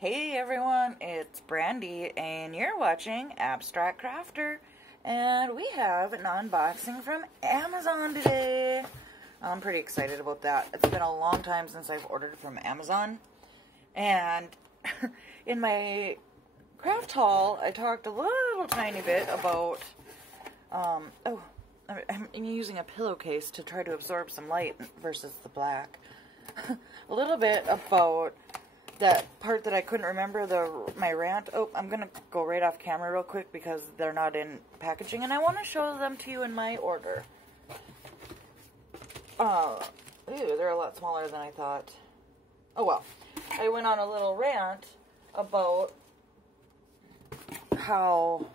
Hey everyone, it's Brandy and you're watching AbstractCrafter, and we have an unboxing from Amazon today. I'm pretty excited about that. It's been a long time since I've ordered from Amazon, and in my craft haul I talked a little tiny bit about I'm using a pillowcase to try to absorb some light versus the black. A little bit about that part that I couldn't remember, my rant. Oh, I'm going to go right off camera real quick because they're not in packaging, and I want to show them to you in my order. They're a lot smaller than I thought. Oh well. I went on a little rant about how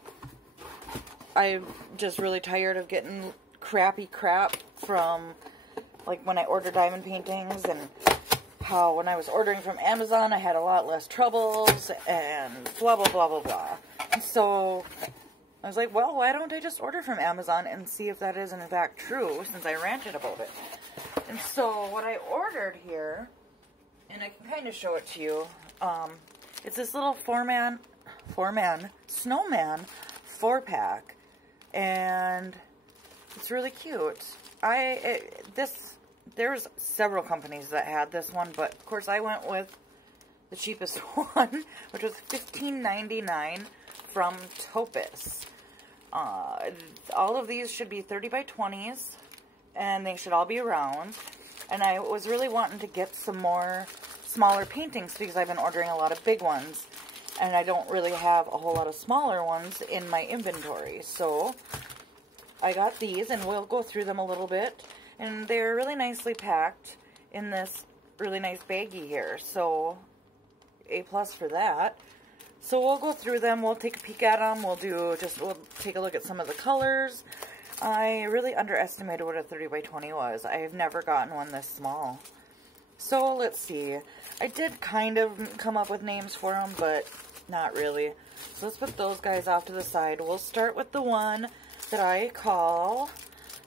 I'm just really tired of getting crappy crap from, like, when I order diamond paintings, and how when I was ordering from Amazon I had a lot less troubles and blah blah blah blah blah. And so I was like, well, why don't I just order from Amazon and see if that is in fact true, since I ranted about it. And so what I ordered here, and I can kind of show it to you, it's this little four-man Snowman 4-pack, and it's really cute. There's several companies that had this one, but of course I went with the cheapest one, which was $15.99 from Topus. All of these should be 30 by 20s, and they should all be round. And I was really wanting to get some more smaller paintings because I've been ordering a lot of big ones, and I don't really have a whole lot of smaller ones in my inventory. So I got these, and we'll go through them a little bit. And they're really nicely packed in this really nice baggie here. So, A+ for that. So we'll go through them. We'll take a peek at them. We'll take a look at some of the colors. I really underestimated what a 30 by 20 was. I've never gotten one this small. So let's see. I did kind of come up with names for them, but not really. So let's put those guys off to the side. We'll start with the one that I call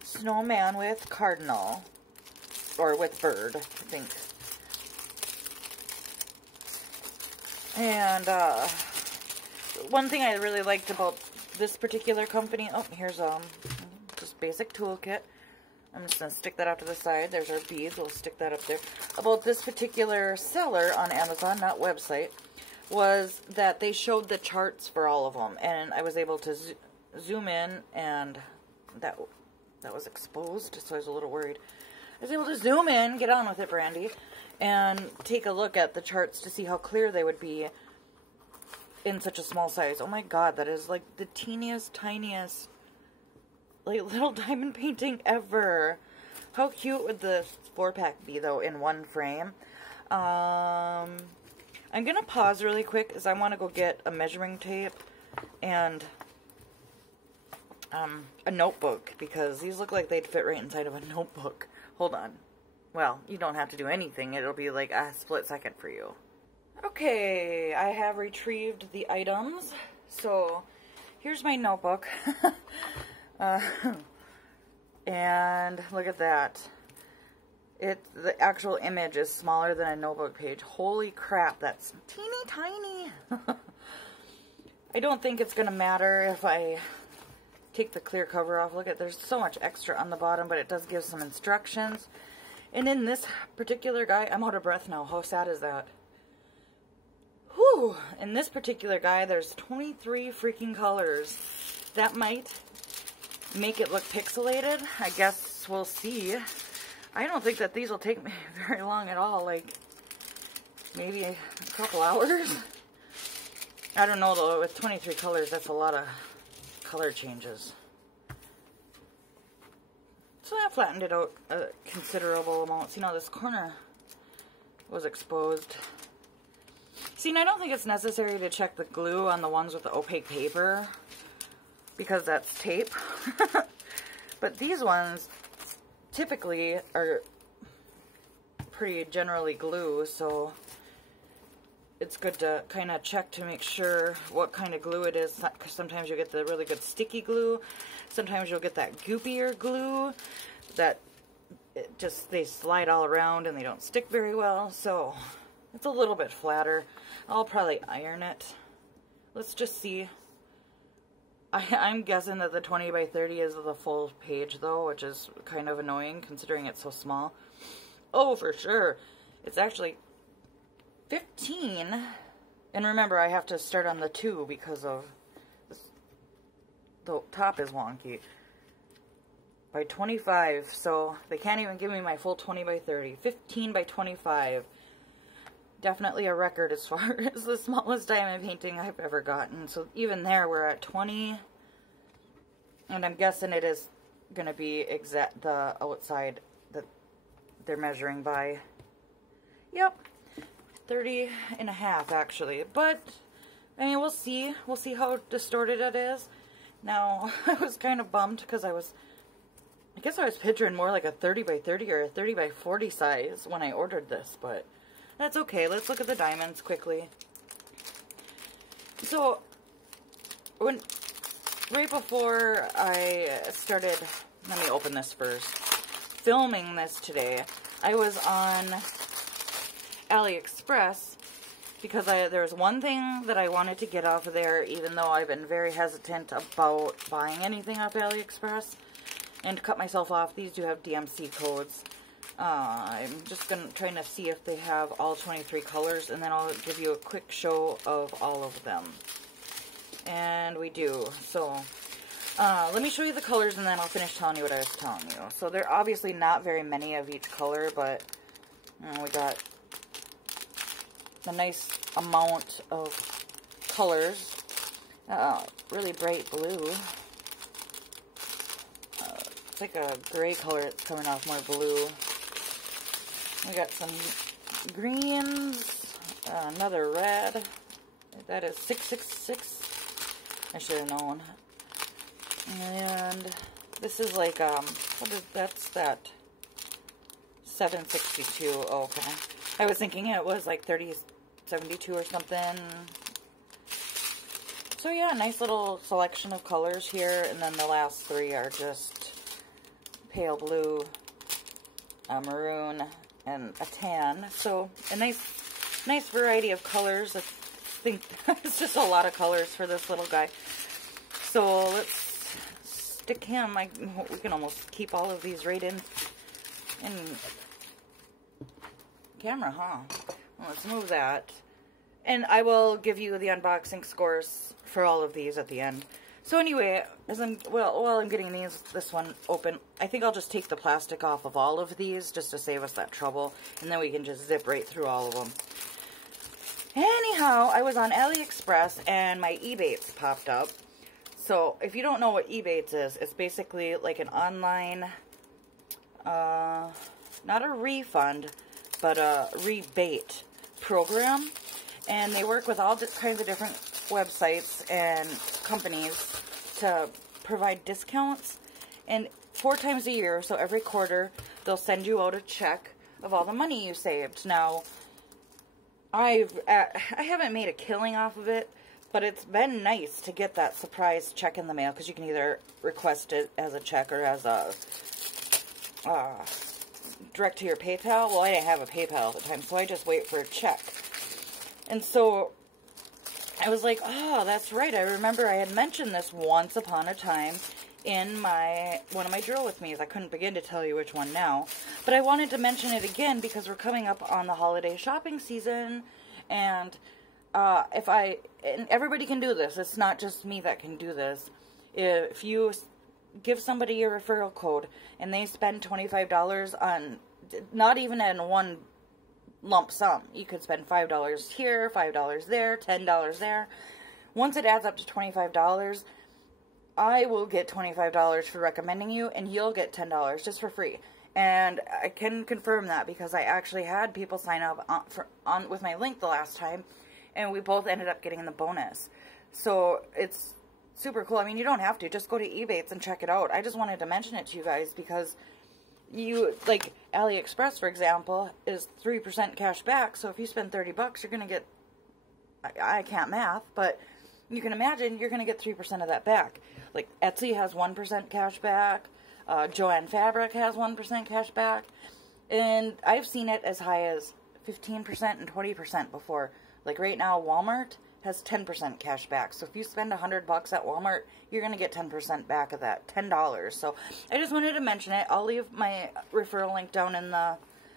Snowman with Cardinal, or with Bird, I think. And one thing I really liked about this particular company, oh, here's just basic toolkit. I'm just going to stick that out to the side. There's our beads. We'll stick that up there. About this particular seller on Amazon, not website, was that they showed the charts for all of them, and I was able to zoom in, and that was exposed, so I was a little worried. I was able to zoom in, get on with it, Brandy, and take a look at the charts to see how clear they would be in such a small size. Oh my god, that is like the teeniest, tiniest, like, little diamond painting ever. How cute would the 4-pack be, though, in one frame? I'm gonna pause really quick because I want to go get a measuring tape and a notebook, because these look like they'd fit right inside of a notebook. Hold on. Well, you don't have to do anything. It'll be like a split second for you. Okay, I have retrieved the items. So, here's my notebook. And look at that. The actual image is smaller than a notebook page. Holy crap, that's teeny tiny. I don't think it's going to matter if I take the clear cover off. Look at, there's so much extra on the bottom, but it does give some instructions. And in this particular guy, I'm out of breath now. How sad is that? Whew. In this particular guy, there's 23 freaking colors. That might make it look pixelated. I guess we'll see. I don't think that these will take me very long at all. Like, maybe a couple hours. I don't know, though. With 23 colors, that's a lot of color changes. So I flattened it out a considerable amount. See, now this corner was exposed. See, and I don't think it's necessary to check the glue on the ones with the opaque paper, because that's tape. But these ones typically are pretty generally glue, so it's good to kind of check to make sure what kind of glue it is, because sometimes you'll get the really good sticky glue. Sometimes you'll get that goopier glue that they slide all around and they don't stick very well. So It's a little bit flatter. I'll probably iron it. Let's just see. I'm guessing that the 20 by 30 is the full page though, which is kind of annoying considering it's so small. Oh, for sure. It's actually 15. And remember, I have to start on the 2 because of this, the top is wonky. By 25, so they can't even give me my full 20 by 30. 15 by 25. Definitely a record as far as the smallest diamond painting I've ever gotten. So even there, we're at 20. And I'm guessing it is going to be exact the outside that they're measuring by. Yep. 30 and a half actually. But, I mean, we'll see. We'll see how distorted it is. Now, I was kind of bummed because I guess I was picturing more like a 30 by 30 or a 30 by 40 size when I ordered this, but that's okay. Let's look at the diamonds quickly. So, right before I started, let me open this first, filming this today, I was on AliExpress because there was one thing that I wanted to get off of there, even though I've been very hesitant about buying anything off AliExpress. And to cut myself off, these do have DMC codes. I'm just trying to see if they have all 23 colors, and then I'll give you a quick show of all of them. And we do. So, let me show you the colors, and then I'll finish telling you what I was telling you. So, there are obviously not very many of each color, but we got a nice amount of colors. Really bright blue. It's like a gray color that's coming off more blue. We got some greens, another red. That is 666. I should have known. And this is like, that's that 762. Oh, okay. I was thinking it was like 3072 or something. So yeah, nice little selection of colors here. And then the last 3 are just pale blue, maroon, and a tan. So a nice variety of colors. I think it's just a lot of colors for this little guy. So let's stick him. We can almost keep all of these right in camera, huh? Well, let's move that. And I will give you the unboxing scores for all of these at the end. So anyway, while I'm getting this one open, I think I'll just take the plastic off of all of these just to save us that trouble, and then we can just zip right through all of them. Anyhow, I was on AliExpress and my eBates popped up. So if you don't know what eBates is, it's basically like an online, not a refund, but a rebate program. And they work with all kinds of different websites and companies to provide discounts. And 4 times a year, so every quarter, they'll send you out a check of all the money you saved. Now, I haven't made a killing off of it, but it's been nice to get that surprise check in the mail, because you can either request it as a check or as a direct to your PayPal. Well, I didn't have a PayPal at the time, so I just wait for a check. And so I was like, oh, that's right. I remember I had mentioned this once upon a time in one of my drill with me's. I couldn't begin to tell you which one now. But I wanted to mention it again because we're coming up on the holiday shopping season. And and everybody can do this. It's not just me that can do this. If you give somebody your referral code and they spend $25 on, not even in one lump sum. You could spend $5 here, $5 there, $10 there. Once it adds up to $25, I will get $25 for recommending you, and you'll get $10 just for free. And I can confirm that because I actually had people sign up with my link the last time, and we both ended up getting the bonus. So it's super cool. I mean, you don't have to. Just go to eBates and check it out. I just wanted to mention it to you guys because like AliExpress, for example, is 3% cash back. So if you spend $30, you're going to get, I can't math, but you can imagine you're going to get 3% of that back. Like Etsy has 1% cash back. Joann Fabric has 1% cash back. And I've seen it as high as 15% and 20% before. Like right now, Walmart has 10% cash back. So if you spend $100 at Walmart, you're going to get 10% back of that, $10. So I just wanted to mention it. I'll leave my referral link down in the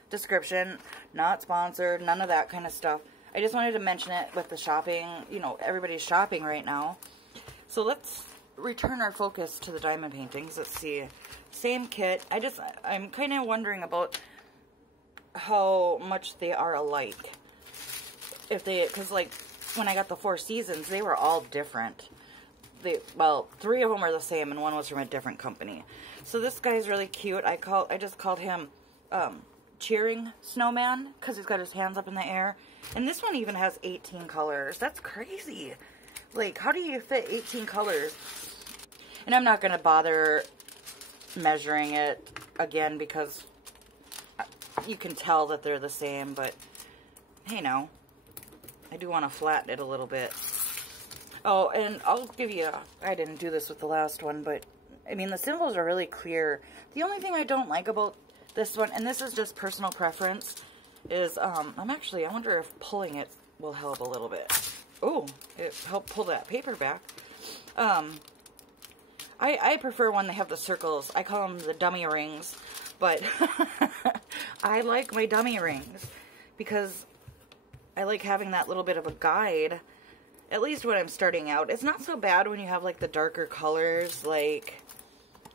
description. Not sponsored, none of that kind of stuff. I just wanted to mention it with the shopping. You know, everybody's shopping right now. So let's return our focus to the diamond paintings. Let's see. Same kit. I'm kind of wondering about how much they are alike. Because like when I got the Four Seasons, they were all different. Well, 3 of them are the same and one was from a different company. So this guy's really cute. I just called him Cheering Snowman because he's got his hands up in the air. And this one even has 18 colors. That's crazy. Like, how do you fit 18 colors? And I'm not going to bother measuring it again because you can tell that they're the same, but hey, now I do want to flatten it a little bit. Oh, and I'll give you I didn't do this with the last one, but I mean the symbols are really clear. The only thing I don't like about this one, and this is just personal preference, is I wonder if pulling it will help a little bit. Oh, it helped pull that paper back. I prefer when they have the circles. I call them the dummy rings, but I like my dummy rings because I like having that little bit of a guide, at least when I'm starting out. It's not so bad when you have like the darker colors, like,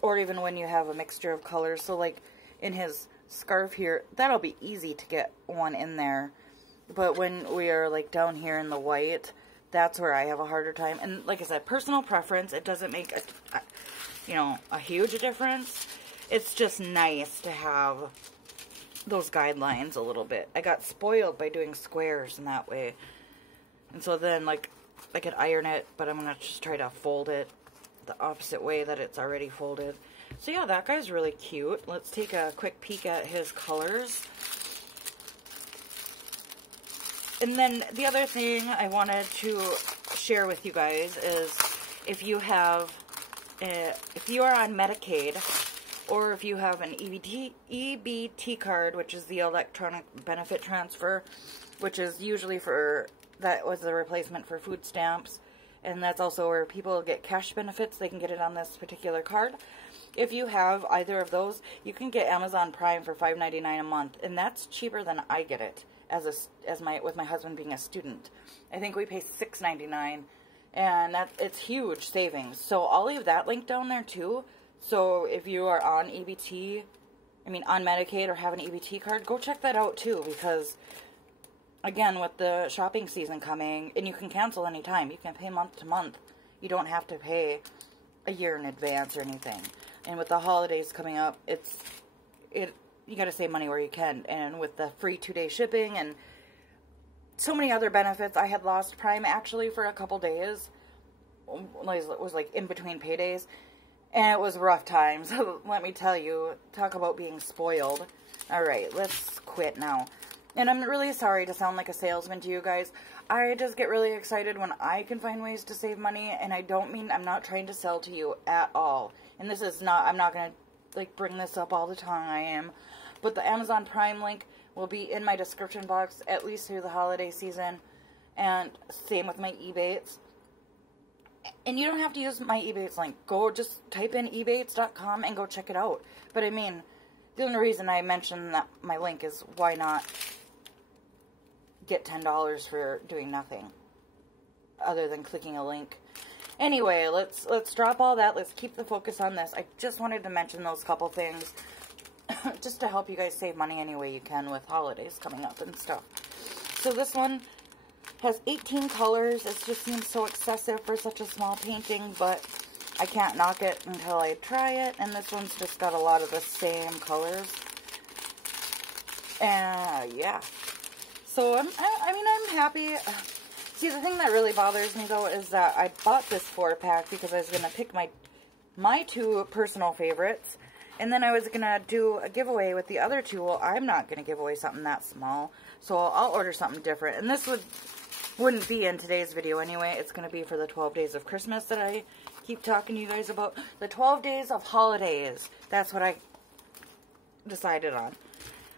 or even when you have a mixture of colors. So like in his scarf here, that'll be easy to get one in there. But when we are like down here in the white, that's where I have a harder time. And like I said, personal preference, it doesn't make a huge difference. It's just nice to have those guidelines a little bit. I got spoiled by doing squares in that way. And so then like I could iron it, but I'm going to just try to fold it the opposite way that it's already folded. So yeah, that guy's really cute. Let's take a quick peek at his colors. And then the other thing I wanted to share with you guys is if you are on Medicaid, or if you have an EBT card, which is the electronic benefit transfer, which is usually that was the replacement for food stamps, and that's also where people get cash benefits. They can get it on this particular card. If you have either of those, you can get Amazon Prime for $5.99 a month, and that's cheaper than I get it with my husband being a student. I think we pay $6.99, and it's huge savings. So I'll leave that link down there too. So if you are on on Medicaid or have an EBT card, go check that out too, because again, with the shopping season coming, and you can cancel anytime. You can pay month to month. You don't have to pay a year in advance or anything. And with the holidays coming up, you got to save money where you can. And with the free 2-day shipping and so many other benefits, I had lost Prime actually for a couple days. It was like in between paydays. And it was rough times. Let me tell you, talk about being spoiled. Alright, let's quit now. And I'm really sorry to sound like a salesman to you guys. I just get really excited when I can find ways to save money. And I'm not trying to sell to you at all. And this is not, I'm not going to like bring this up all the time. But the Amazon Prime link will be in my description box at least through the holiday season. And same with my eBates. And you don't have to use my eBates link. Go just type in eBates.com and go check it out. But I mean, the only reason I mentioned that my link is why not get $10 for doing nothing other than clicking a link. Anyway, let's drop all that. Let's keep the focus on this. I just wanted to mention those couple things just to help you guys save money any way you can with holidays coming up and stuff. So this one has 18 colors. It just seems so excessive for such a small painting, but I can't knock it until I try it. And this one's just got a lot of the same colors. Yeah. So I'm happy. See, the thing that really bothers me though is that I bought this 4-pack because I was gonna pick my 2 personal favorites, and then I was gonna do a giveaway with the other 2. Well, I'm not gonna give away something that small, so I'll order something different. And this wouldn't be in today's video anyway. It's gonna be for the 12 days of Christmas that I keep talking to you guys about. The 12 days of holidays. That's what I decided on.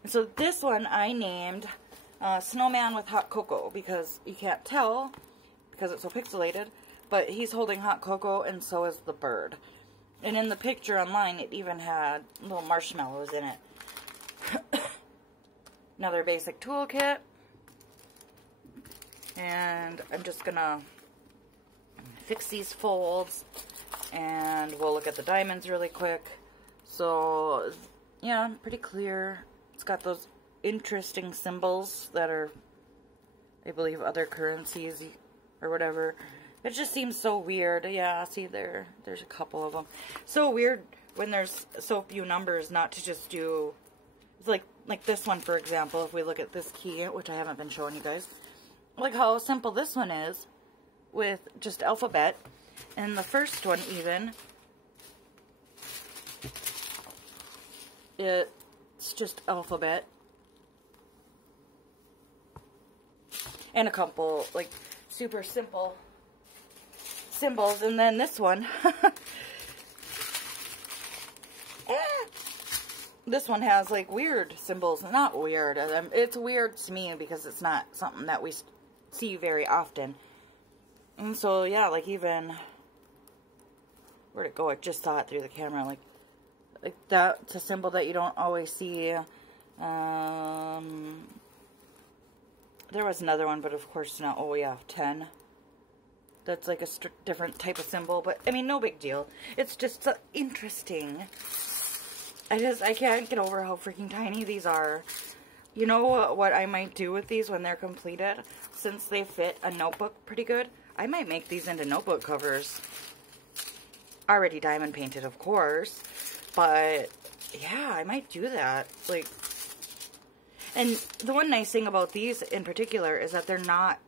And so this one I named Snowman with hot cocoa, because you can't tell because it's so pixelated, but he's holding hot cocoa and so is the bird. And in the picture online, it even had little marshmallows in it. Another basic toolkit. And I'm just gonna fix these folds, and we'll look at the diamonds really quick. So, yeah, pretty clear. It's got those interesting symbols that are, I believe, other currencies or whatever. It just seems so weird. Yeah, see there's a couple of them. So weird when there's so few numbers not to just do, it's like this one, for example. If we look at this key, which I haven't been showing you guys, look how simple this one is with just alphabet. And the first one even, it's just alphabet. And a couple, like, super simple symbols. And then this one, this one has, like, weird symbols. Not weird. It's weird to me because it's not something that we see very often. And so, yeah, like, even, where'd it go? I just saw it through the camera. Like that's a symbol that you don't always see. There was another one, but of course not. Oh, yeah, 10. That's like a different type of symbol, but, I mean, no big deal. It's just so interesting. I can't get over how freaking tiny these are. You know what I might do with these when they're completed? Since they fit a notebook pretty good, I might make these into notebook covers. Already diamond painted, of course, but, yeah, I might do that. Like, and the one nice thing about these in particular is that they're not,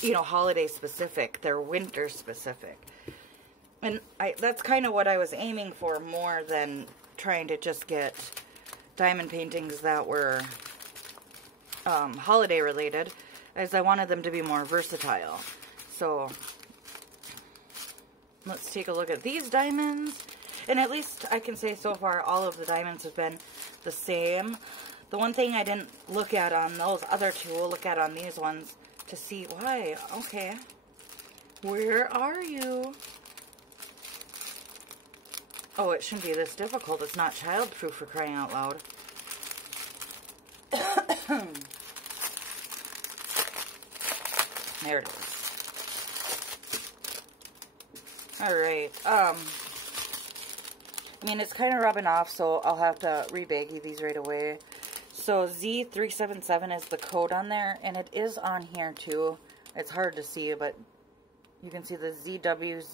you know, holiday specific. They're winter specific. And that's kind of what I was aiming for more than trying to just get diamond paintings that were holiday related, as I wanted them to be more versatile. So let's take a look at these diamonds. And at least I can say so far all of the diamonds have been the same. The one thing I didn't look at on those other two, we'll look at on these ones to see why. Okay. Where are you? Oh, it shouldn't be this difficult. It's not childproof, for crying out loud. There it is. Alright. I mean, it's kind of rubbing off, so I'll have to re-baggy these right away. So Z377 is the code on there, and it is on here too. It's hard to see, but you can see the ZWs.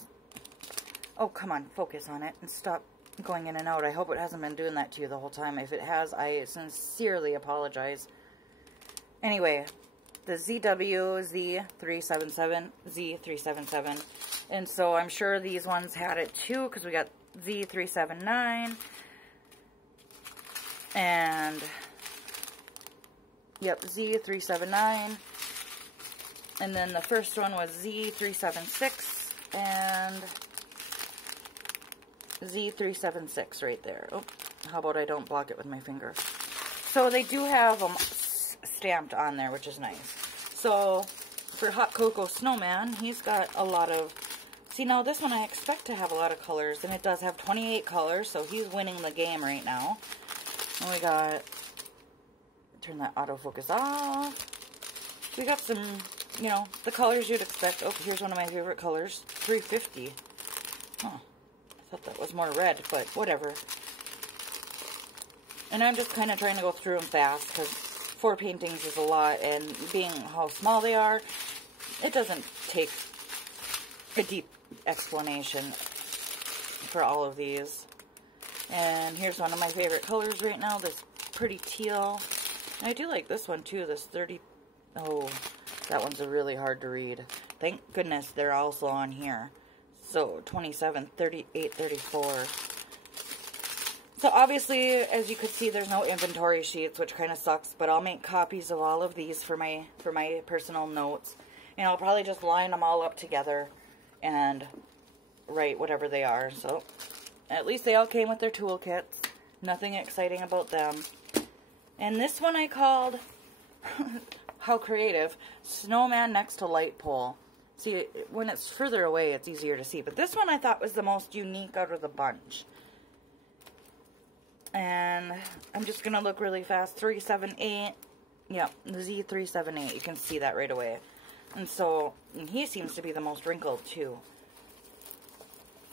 Oh, come on, focus on it and stop going in and out. I hope it hasn't been doing that to you the whole time. If it has, I sincerely apologize. Anyway, the ZW, Z377, Z377. And so I'm sure these ones had it too, because we got Z379 and yep, Z379, and then the first one was Z376 and Z376 right there. Oh, how about I don't block it with my finger? So they do have them stamped on there, which is nice. So for Hot Cocoa Snowman, he's got a lot of, see, now this one I expect to have a lot of colors, and it does have 28 colors, so he's winning the game right now. And we got, turn that autofocus off. We got some, you know, the colors you'd expect. Oh, here's one of my favorite colors, 350. Huh, I thought that was more red, but whatever. And I'm just kind of trying to go through them fast, because 4 paintings is a lot, and being how small they are, it doesn't take a deep explanation for all of these. And here's one of my favorite colors right now, this pretty teal. And I do like this one too, this 30, oh, that one's really hard to read. Thank goodness they're also on here. So 27, 38, 34. So obviously, as you could see, there's no inventory sheets, which kind of sucks, but I'll make copies of all of these for my personal notes. And I'll probably just line them all up together and write whatever they are. So at least they all came with their toolkits. Nothing exciting about them. And this one I called How creative. Snowman next to light pole. See, when it's further away, it's easier to see. But this one I thought was the most unique out of the bunch. And I'm just going to look really fast. 378. Yep, the Z378. You can see that right away. And so, and he seems to be the most wrinkled too.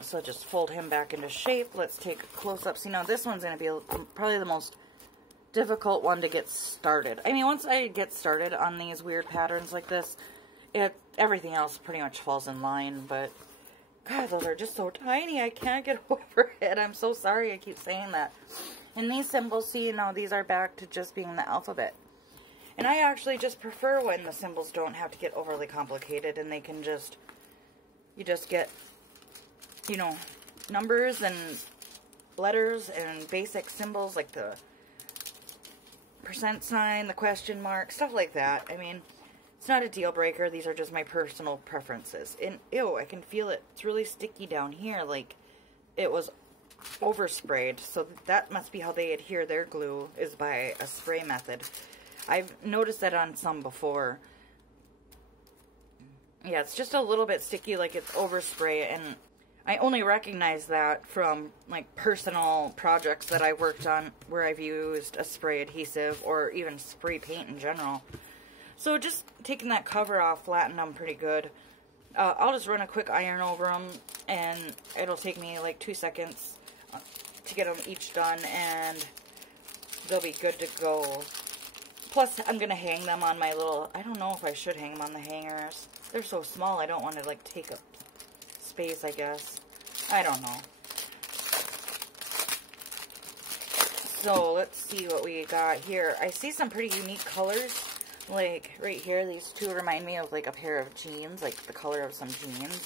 So just fold him back into shape. Let's take a close-up. See, now this one's going to be probably the most difficult one to get started. I mean, once I get started on these weird patterns like this, everything else pretty much falls in line. But, God, those are just so tiny. I can't get over it. I'm so sorry I keep saying that. And these symbols, see, now these are back to just being the alphabet. And I actually just prefer when the symbols don't have to get overly complicated and they can just, you just get, you know, numbers and letters and basic symbols like the % sign, the question mark, stuff like that. I mean, it's not a deal breaker. These are just my personal preferences. And, ew, I can feel it. It's really sticky down here, like it was oversprayed. So that must be how they adhere their glue, is by a spray method. I've noticed that on some before. Yeah, it's just a little bit sticky, like it's overspray, and I only recognize that from, like, personal projects that I worked on where I've used a spray adhesive or even spray paint in general. So just taking that cover off flattened them pretty good. I'll just run a quick iron over them, and it'll take me like 2 seconds to get them each done, and they'll be good to go. Plus, I'm going to hang them on my little, I don't know if I should hang them on the hangers. They're so small, I don't want to, like, take up space, I guess. I don't know. So, let's see what we got here. I see some pretty unique colors. Like, right here, these two remind me of, like, a pair of jeans, like the color of some jeans.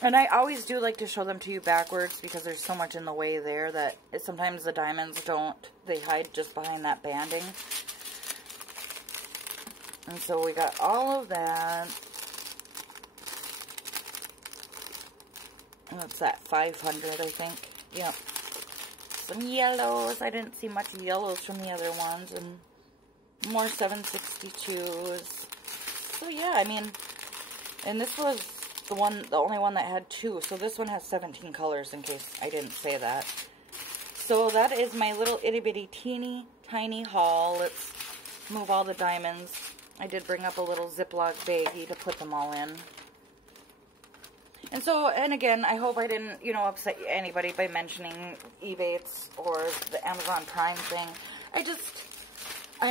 And I always do like to show them to you backwards because there's so much in the way there that sometimes the diamonds don't, they hide just behind that banding. And so we got all of that. And what's that, 500, I think? Yep. Some yellows. I didn't see much yellows from the other ones. And more 762s. So yeah, I mean, and this was the only one that had 2. So this one has 17 colors, in case I didn't say that. So that is my little itty bitty teeny tiny haul. Let's move all the diamonds. I did bring up a little Ziploc baggie to put them all in. And so, and again, I hope I didn't, you know, upset anybody by mentioning eBates or the Amazon Prime thing. I'm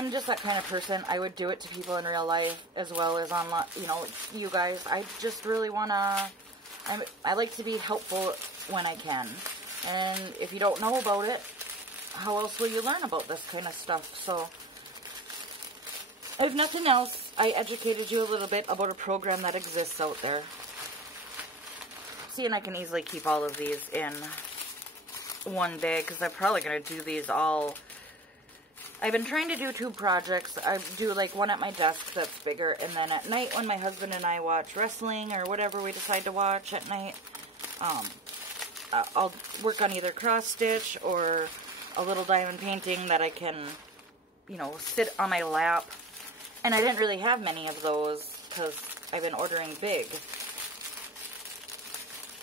just that kind of person. I would do it to people in real life as well as online, you know, you guys. I just really want to, I like to be helpful when I can. And if you don't know about it, how else will you learn about this kind of stuff? So, if nothing else, I educated you a little bit about a program that exists out there. See, and I can easily keep all of these in one bag because I'm probably going to do these all. I've been trying to do 2 projects. I do like one at my desk that's bigger, and then at night when my husband and I watch wrestling or whatever we decide to watch at night, I'll work on either cross stitch or a little diamond painting that I can, you know, sit on my lap. And I didn't really have many of those because I've been ordering big.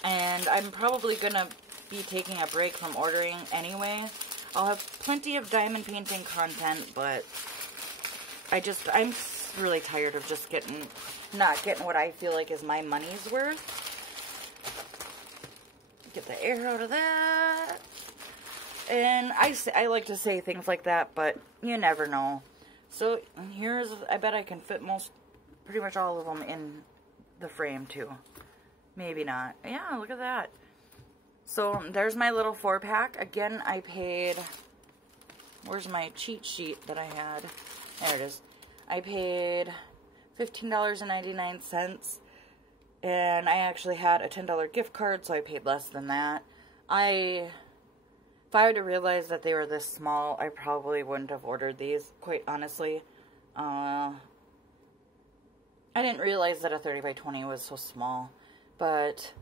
And I'm probably going to be taking a break from ordering anyway. I'll have plenty of diamond painting content, but I'm really tired of just not getting what I feel like is my money's worth. Get the air out of that. And I like to say things like that, but you never know. So I bet I can fit pretty much all of them in the frame too. Maybe not. Yeah, look at that. So there's my little 4-pack. Again, I paid, where's my cheat sheet that I had? There it is. I paid $15.99, and I actually had a $10 gift card, so I paid less than that. If I had to realize that they were this small, I probably wouldn't have ordered these, quite honestly. I didn't realize that a 30 by 20 was so small, but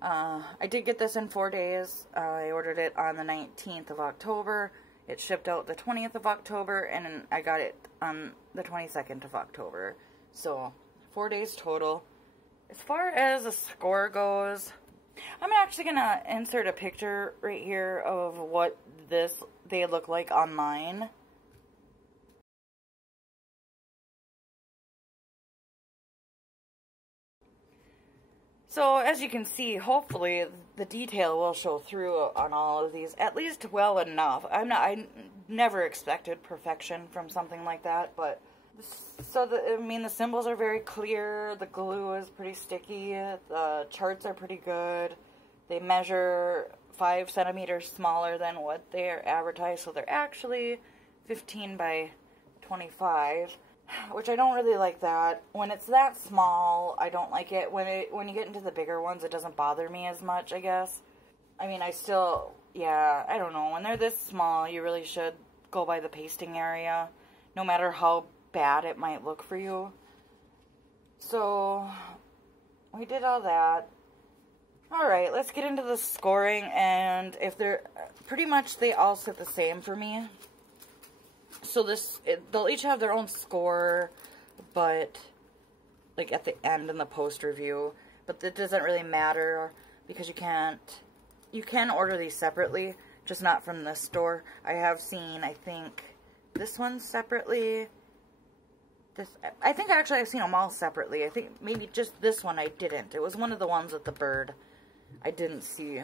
I did get this in 4 days. I ordered it on the 19th of October, It shipped out the 20th of October, and I got it on the 22nd of October. So, 4 days total. As far as the score goes, I'm actually going to insert a picture right here of what they look like online. So, as you can see, hopefully the detail will show through on all of these, at least well enough. I never expected perfection from something like that, but so the symbols are very clear, the glue is pretty sticky, the charts are pretty good. They measure 5 centimeters smaller than what they're advertised, so they're actually 15 by 25. Which I don't really like that. When it's that small, I don't like it. When you get into the bigger ones, it doesn't bother me as much, I guess. I mean, I don't know. When they're this small, you really should go by the pasting area, no matter how bad it might look for you. So, we did all that. Alright, let's get into the scoring, and if they're, pretty much they all sit the same for me. So they'll each have their own score, but, like, at the end in the post review. But that doesn't really matter, because you can order these separately, just not from this store. I have seen, I think, this one separately. I think actually I've seen them all separately. I think maybe just this one I didn't. It was one of the ones with the bird I didn't see.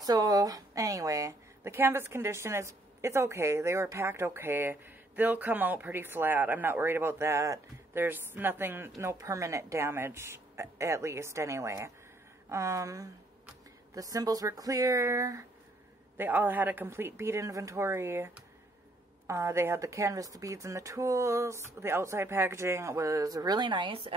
So, anyway, the canvas condition is, it's okay. They were packed okay. They'll come out pretty flat. I'm not worried about that. There's no permanent damage, at least, anyway. The symbols were clear. They all had a complete bead inventory. They had the canvas, the beads, and the tools. The outside packaging was really nice,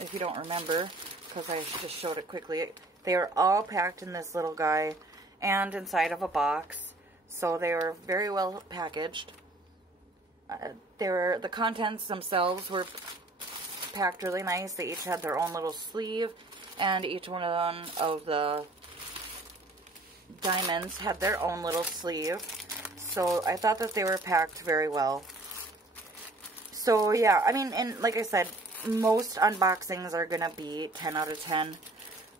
if you don't remember, because I just showed it quickly. They were all packed in this little guy and inside of a box. So they were very well packaged. The contents themselves were packed really nice. They each had their own little sleeve, and each one of the diamonds had their own little sleeve. So I thought that they were packed very well. So yeah, I mean, and like I said, most unboxings are going to be 10 out of 10,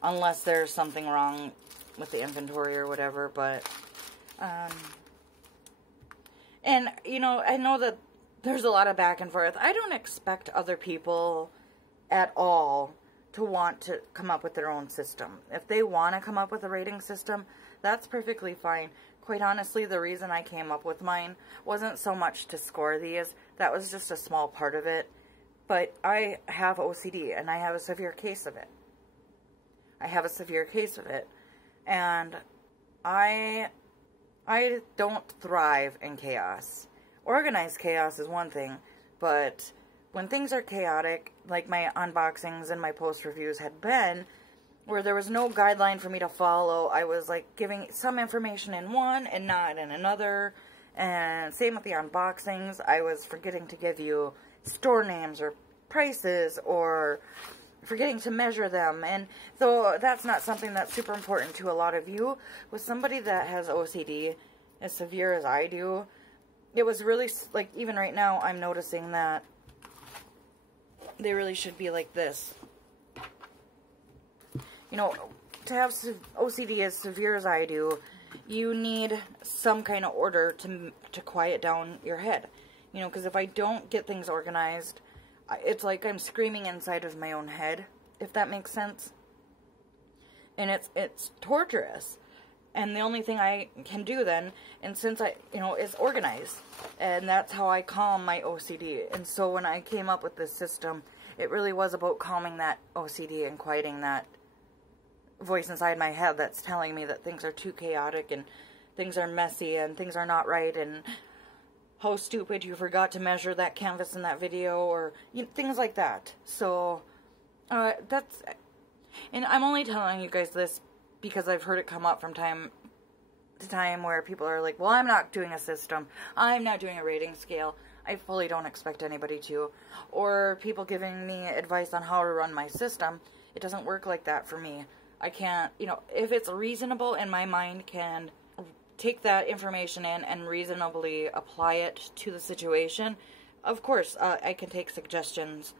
unless there's something wrong with the inventory or whatever, but... and, you know, I know that there's a lot of back and forth. I don't expect other people at all to want to come up with their own system. If they want to come up with a rating system, that's perfectly fine. Quite honestly, the reason I came up with mine wasn't so much to score these. That was just a small part of it. But I have OCD, and I have a severe case of it. And I don't thrive in chaos. Organized chaos is one thing, but when things are chaotic, like my unboxings and my post reviews had been, where there was no guideline for me to follow, I was like giving some information in one and not in another, and same with the unboxings. I was forgetting to give you store names or prices, or forgetting to measure them, and though that's not something that's super important to a lot of you, with somebody that has OCD as severe as I do, it was really, like, even right now, I'm noticing that they really should be like this. You know, to have OCD as severe as I do, you need some kind of order to quiet down your head. You know, because if I don't get things organized, it's like I'm screaming inside of my own head, if that makes sense. And it's torturous. And the only thing I can do then, and since is organize. And that's how I calm my OCD. And so when I came up with this system, it really was about calming that OCD and quieting that voice inside my head that's telling me that things are too chaotic and things are messy and things are not right and how stupid you forgot to measure that canvas in that video, or things like that. So that's, and I'm only telling you guys this because I've heard it come up from time to time where people are like, well, I'm not doing a system, I'm not doing a rating scale. I fully don't expect anybody to. Or people giving me advice on how to run my system. It doesn't work like that for me. I can't, if it's reasonable and my mind can take that information in and reasonably apply it to the situation, of course, I can take suggestions.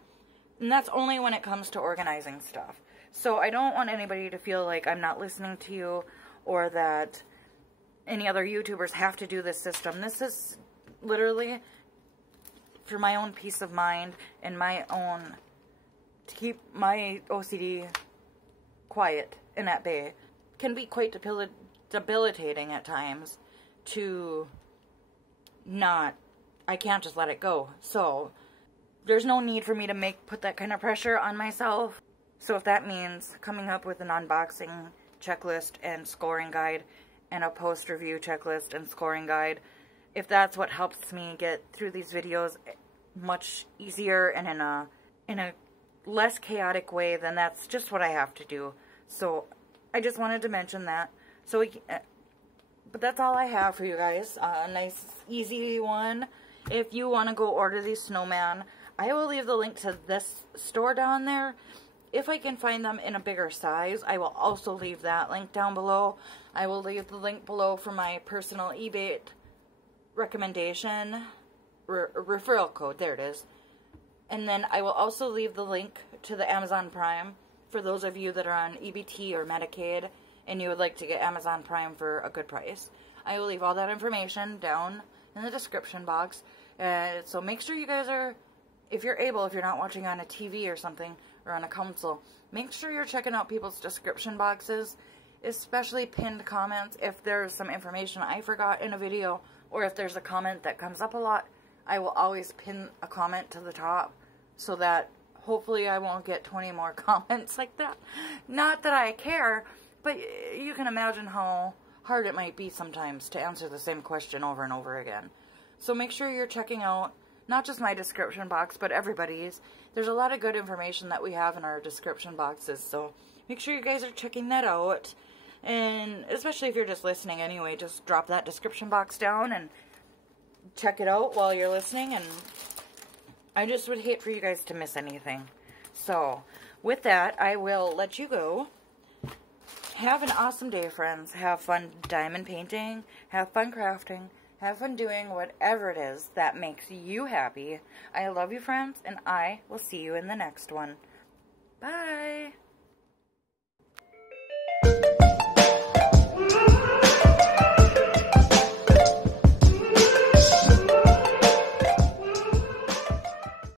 And that's only when it comes to organizing stuff. So I don't want anybody to feel like I'm not listening to you, or that any other YouTubers have to do this system. This is literally for my own peace of mind and my own, to keep my OCD quiet and at bay. Can be quite debilitating at times to not, I can't just let it go. So there's no need for me to put that kind of pressure on myself. So if that means coming up with an unboxing checklist and scoring guide, and a post-review checklist and scoring guide, if that's what helps me get through these videos much easier and in a less chaotic way, then that's just what I have to do. So I just wanted to mention that. So but that's all I have for you guys. A nice, easy one. If you want to go order these Snowman, I will leave the link to this store down there. If I can find them in a bigger size, I will also leave that link down below. I will leave the link below for my personal eBate recommendation, referral code, there it is. And then I will also leave the link to the Amazon Prime for those of you that are on EBT or Medicaid and you would like to get Amazon Prime for a good price. I will leave all that information down in the description box. So make sure you guys are, if you're able, if you're not watching on a TV or something, or on a console, make sure you're checking out people's description boxes, especially pinned comments. If there's some information I forgot in a video, or if there's a comment that comes up a lot, I will always pin a comment to the top, so that hopefully I won't get 20 more comments like that. Not that I care, but you can imagine how hard it might be sometimes to answer the same question over and over again. So make sure you're checking out not just my description box, but everybody's. There's a lot of good information that we have in our description boxes, so make sure you guys are checking that out. And especially if you're just listening anyway, just drop that description box down and check it out while you're listening. And I just would hate for you guys to miss anything. So with that, I will let you go. Have an awesome day, friends. Have fun diamond painting. Have fun crafting. Have fun doing whatever it is that makes you happy. I love you, friends, and I will see you in the next one. Bye!